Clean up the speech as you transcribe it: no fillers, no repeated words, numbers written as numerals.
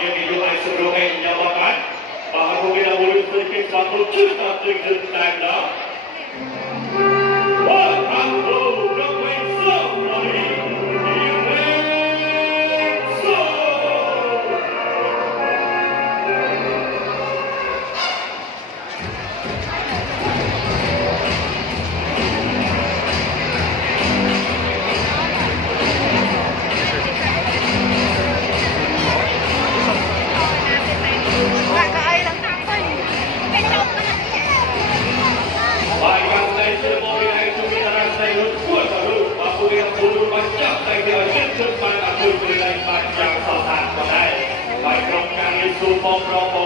yang dijual seluruh jabatan bahawa kita boleh sedikit satu juta tujuh tanda. Wah, aku dah besar lagi. Hãy subscribe cho kênh Ghiền Mì Gõ để không bỏ lỡ những video hấp dẫn.